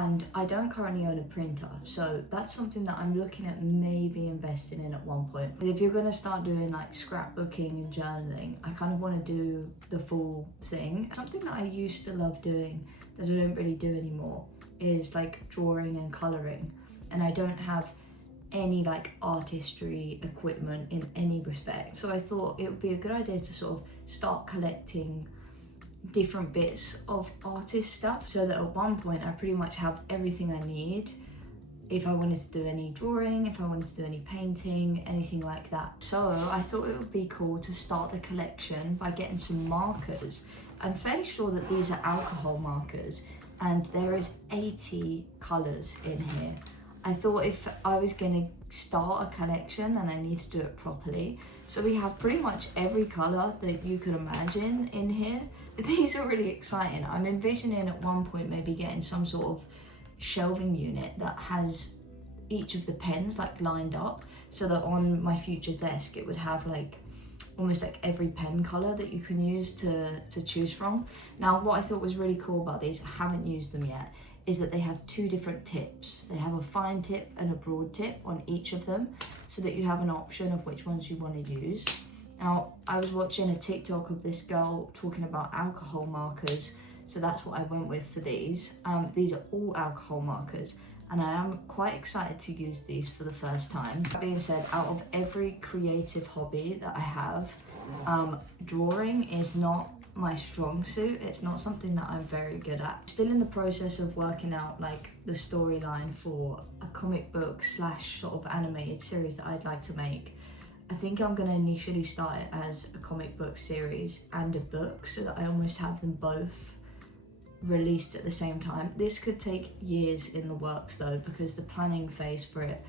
and I don't currently own a printer, so that's something that I'm looking at maybe investing in at one point. But if you're going to start doing like scrapbooking and journaling, I kind of want to do the full thing. Something that I used to love doing that I don't really do anymore is like drawing and colouring, and I don't have any like artistry equipment in any respect, so I thought it would be a good idea to sort of start collecting different bits of artist stuff, so that at one point I pretty much have everything I need if I wanted to do any drawing, if I wanted to do any painting, anything like that. So I thought it would be cool to start the collection by getting some markers. I'm fairly sure that these are alcohol markers, and there is 80 colours in here. I thought if I was going to start a collection, then I need to do it properly. So we have pretty much every colour that you could imagine in here. These are really exciting. I'm envisioning at one point maybe getting some sort of shelving unit that has each of the pens like lined up, so that on my future desk it would have like almost like every pen colour that you can use to choose from. Now what I thought was really cool about these, I haven't used them yet, is that they have two different tips. They have a fine tip and a broad tip on each of them, so that you have an option of which ones you want to use. Now, I was watching a TikTok of this girl talking about alcohol markers, so that's what I went with for these. These are all alcohol markers, and I am quite excited to use these for the first time. That being said, out of every creative hobby that I have, drawing is not my strong suit. It's not something that I'm very good at. Still in the process of working out like the storyline for a comic book / sort of animated series that I'd like to make. I think I'm going to initially start it as a comic book series and a book, so that I almost have them both released at the same time. This could take years in the works though, because the planning phase for it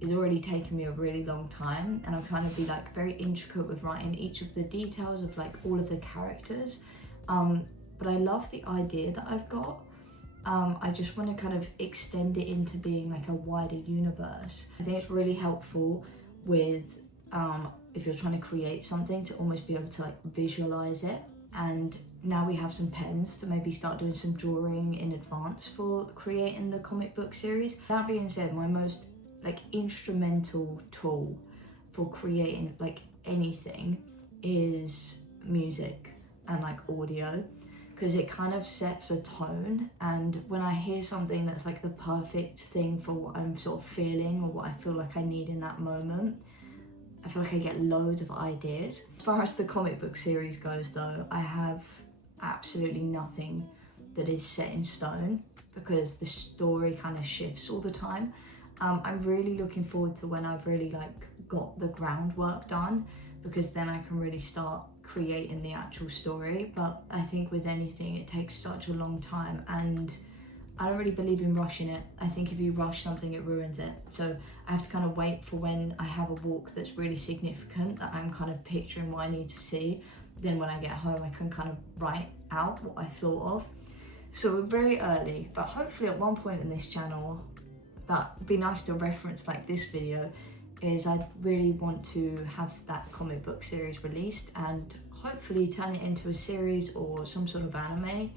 is already taking me a really long time, and I'm trying to be like very intricate with writing each of the details of like all of the characters. But I love the idea that I've got. I just want to kind of extend it into being like a wider universe. I think it's really helpful with if you're trying to create something, to almost be able to like visualize it. And now we have some pens to maybe start doing some drawing in advance for creating the comic book series. That being said, my most like instrumental tool for creating like anything is music and like audio, because it kind of sets a tone, and when I hear something that's like the perfect thing for what I'm sort of feeling or what I feel like I need in that moment, I feel like I get loads of ideas. As far as the comic book series goes though, I have absolutely nothing that is set in stone, because the story kind of shifts all the time. I'm really looking forward to when I've really like got the groundwork done, because then I can really start creating the actual story. But I think with anything, it takes such a long time, and I don't really believe in rushing it. I think if you rush something, it ruins it. So I have to kind of wait for when I have a walk that's really significant, that I'm kind of picturing what I need to see. Then when I get home, I can kind of write out what I thought of. So we're very early, but hopefully at one point in this channel, that'd be nice to reference like this video, is I really want to have that comic book series released and hopefully turn it into a series or some sort of anime.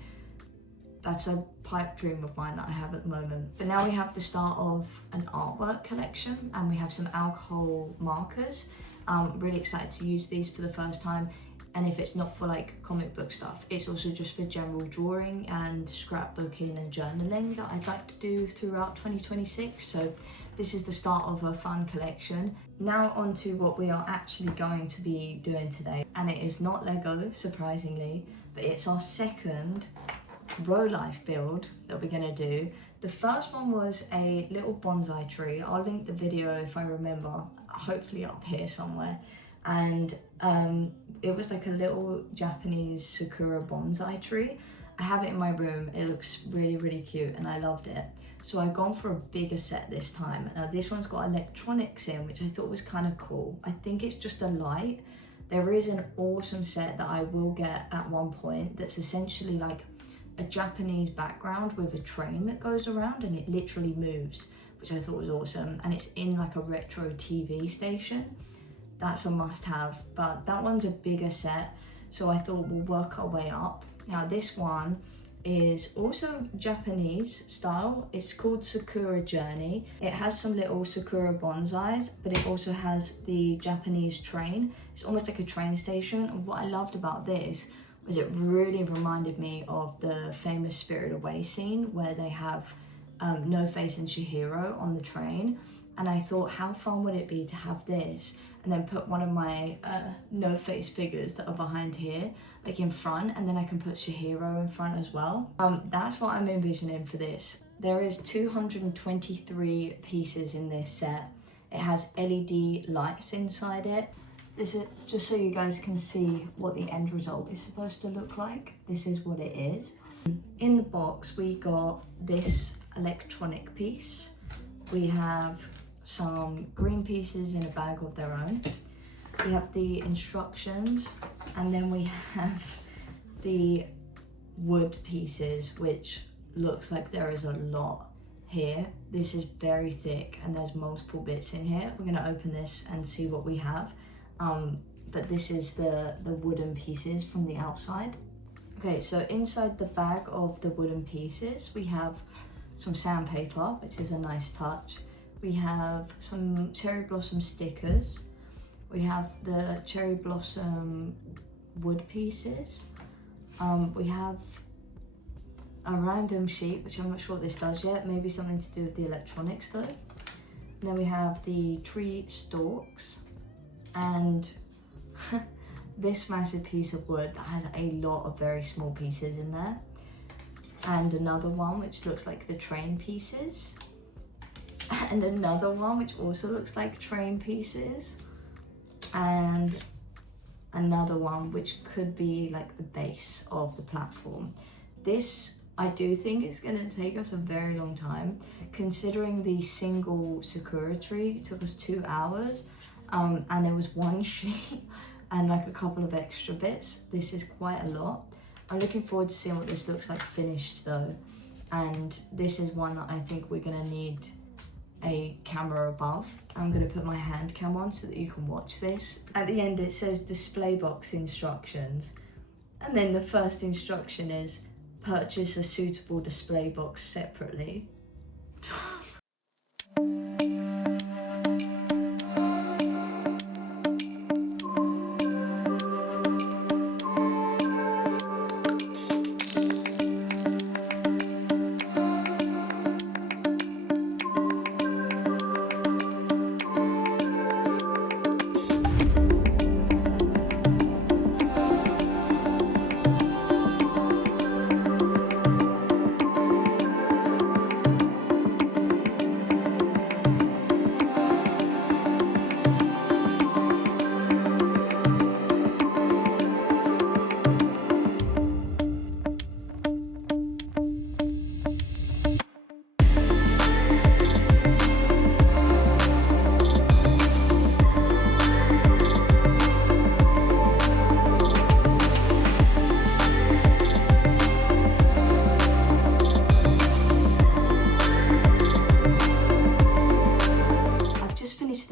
That's a pipe dream of mine that I have at the moment. But now we have the start of an artwork collection, and we have some alcohol markers. I'm really excited to use these for the first time. And if it's not for like comic book stuff, it's also just for general drawing and scrapbooking and journaling that I'd like to do throughout 2026. So this is the start of a fun collection. Now on to what we are actually going to be doing today. And it is not Lego, surprisingly, but it's our second Rolife build that we're gonna do. The first one was a little bonsai tree. I'll link the video if I remember, hopefully up here somewhere. And it was like a little Japanese Sakura bonsai tree. I have it in my room. It looks really, really cute and I loved it. So I've gone for a bigger set this time. Now this one's got electronics in, which I thought was kind of cool. I think it's just a light. There is an awesome set that I will get at one point that's essentially like a Japanese background with a train that goes around and it literally moves, which I thought was awesome. And it's in like a retro TV station. That's a must-have, but that one's a bigger set, so I thought we'll work our way up. Now this one is also Japanese style. It's called Sakura Journey. It has some little Sakura bonsais, but it also has the Japanese train. It's almost like a train station. And what I loved about this was it really reminded me of the famous Spirited Away scene where they have No Face and Chihiro on the train. And I thought, how fun would it be to have this and then put one of my No Face figures that are behind here, like in front, and then I can put Chihiro in front as well. That's what I'm envisioning for this. There is 223 pieces in this set. It has LED lights inside it. This is just so you guys can see what the end result is supposed to look like. This is what it is. In the box, we got this electronic piece. We have some green pieces in a bag of their own. We have the instructions, and then we have the wood pieces, which looks like there is a lot here. This is very thick and there's multiple bits in here. We're gonna open this and see what we have. But this is the wooden pieces from the outside. Okay, so inside the bag of the wooden pieces, we have some sandpaper, which is a nice touch. We have some cherry blossom stickers. We have the cherry blossom wood pieces. We have a random sheet, which I'm not sure what this does yet. Maybe something to do with the electronics though. And then we have the tree stalks and this massive piece of wood that has a lot of very small pieces in there. And another one which looks like the train pieces. And another one which also looks like train pieces. And another one which could be like the base of the platform. This, I do think, is going to take us a very long time, considering the single Sakura tree took us 2 hours, and there was one sheet and like a couple of extra bits. This is quite a lot. I'm looking forward to seeing what this looks like finished though, and this is one that I think we're going to need a camera above. I'm going to put my hand cam on so that you can watch this. At the end it says display box instructions, and then the first instruction is purchase a suitable display box separately.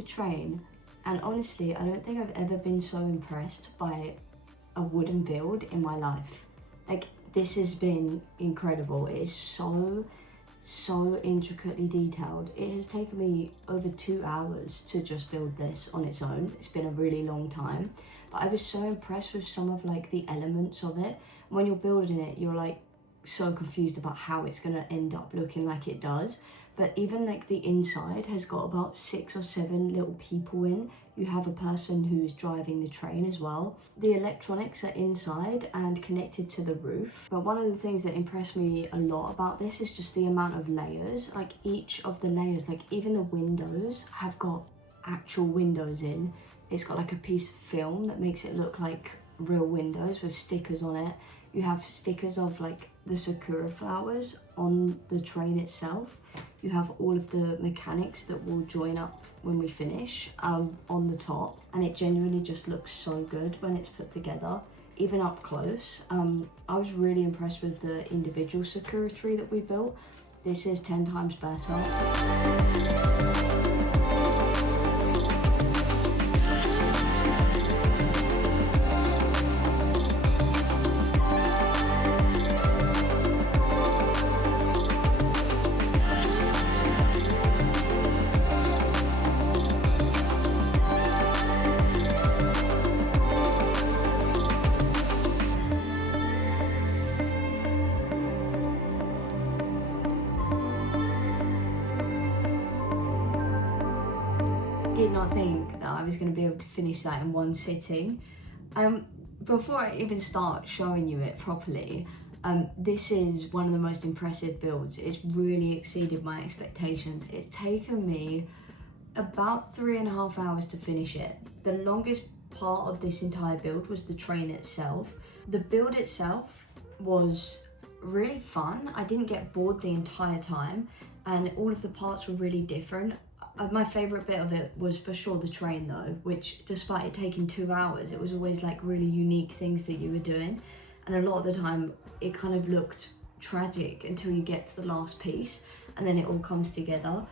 Train, and honestly I don't think I've ever been so impressed by a wooden build in my life. Like, this has been incredible. It is so intricately detailed. It has taken me over 2 hours to just build this on its own. It's been a really long time, but I was so impressed with some of like the elements of it. When you're building it, you're like so confused about how it's gonna end up looking like it does. But even like the inside has got about 6 or 7 little people in. You have a person who's driving the train as well. The electronics are inside and connected to the roof. But one of the things that impressed me a lot about this is just the amount of layers. Like, each of the layers, like even the windows have got actual windows in. It's got like a piece of film that makes it look like real windows with stickers on it. You have stickers of like the Sakura flowers on the train itself. You have all of the mechanics that will join up when we finish on the top, and it genuinely just looks so good when it's put together, even up close. I was really impressed with the individual Sakura tree that we built. This is 10 times better. not think that I was going to be able to finish that in one sitting. Before I even start showing you it properly, this is one of the most impressive builds. It's really exceeded my expectations. It's taken me about 3.5 hours to finish it. The longest part of this entire build was the train itself. The build itself was really fun. I didn't get bored the entire time, and all of the parts were really different. My favourite bit of it was for sure the train though, which despite it taking 2 hours, it was always like really unique things that you were doing, and a lot of the time it kind of looked tragic until you get to the last piece and then it all comes together.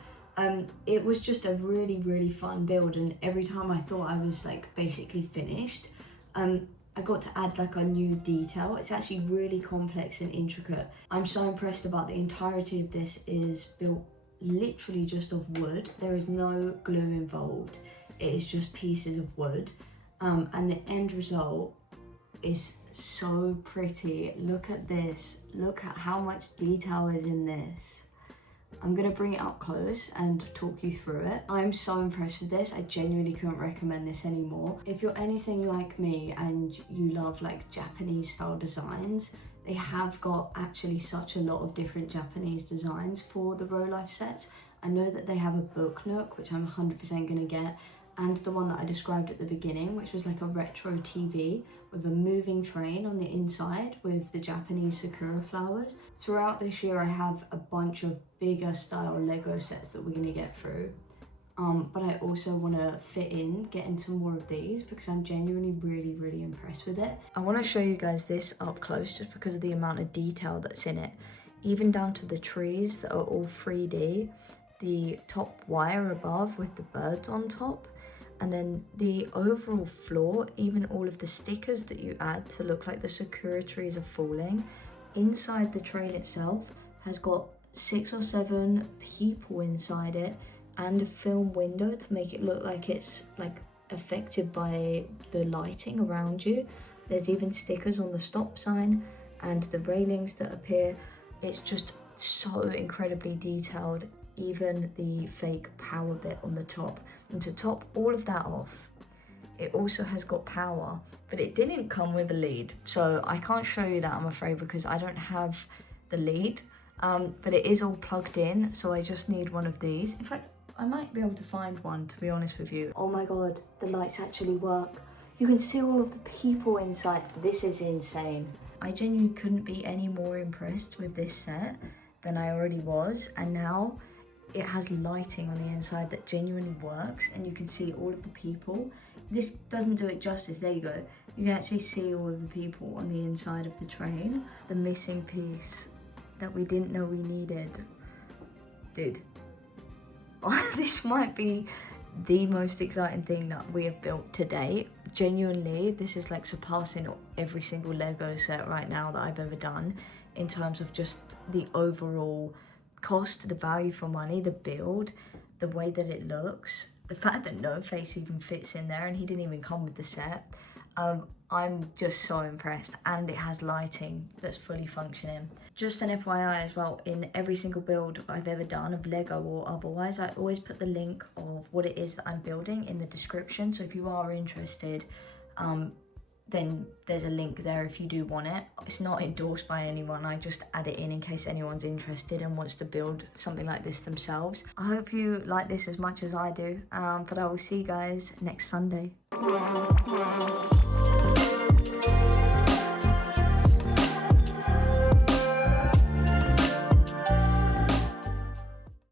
It was just a really fun build, and every time I thought I was like basically finished, I got to add like a new detail. It's actually really complex and intricate. I'm so impressed about the entirety of this is built literally just of wood. There is no glue involved. It is just pieces of wood, and the end result is so pretty. Look at this. Look at how much detail is in this. I'm gonna bring it up close and talk you through it. I'm so impressed with this. I genuinely couldn't recommend this anymore. If you're anything like me and you love like Japanese style designs, they have got actually such a lot of different Japanese designs for the Rolife sets. I know that they have a book nook, which I'm 100% gonna get, and the one that I described at the beginning, which was like a retro TV with a moving train on the inside with the Japanese Sakura flowers. Throughout this year, I have a bunch of bigger style Lego sets that we're gonna get through. But I also want to get into more of these because I'm genuinely really impressed with it. I want to show you guys this up close just because of the amount of detail that's in it. Even down to the trees that are all 3D, the top wire above with the birds on top, and then the overall floor, even all of the stickers that you add to look like the Sakura trees are falling. Inside the train itself has got 6 or 7 people inside it, and a film window to make it look like it's like affected by the lighting around you. There's even stickers on the stop sign and the railings that appear. It's just so incredibly detailed, even the fake power bit on the top. And to top all of that off, it also has got power, but it didn't come with a lead. So I can't show you that, I'm afraid, because I don't have the lead, but it is all plugged in. So I just need one of these. In fact, I might be able to find one, to be honest with you. Oh my God, the lights actually work. You can see all of the people inside. This is insane. I genuinely couldn't be any more impressed with this set than I already was. And now it has lighting on the inside that genuinely works, and you can see all of the people. This doesn't do it justice. There you go. You can actually see all of the people on the inside of the train. The missing piece that we didn't know we needed. Dude. This might be the most exciting thing that we have built to date. Genuinely, this is like surpassing every single Lego set right now that I've ever done in terms of just the overall cost, the value for money, the build, the way that it looks, the fact that No Face even fits in there and he didn't even come with the set. I'm just so impressed, and it has lighting that's fully functioning. Just an FYI as well, in every single build I've ever done of Lego or otherwise, I always put the link of what it is that I'm building in the description. So if you are interested, then there's a link there if you do want it. It's not endorsed by anyone, I just add it in case anyone's interested and wants to build something like this themselves. I hope you like this as much as I do, but I will see you guys next Sunday.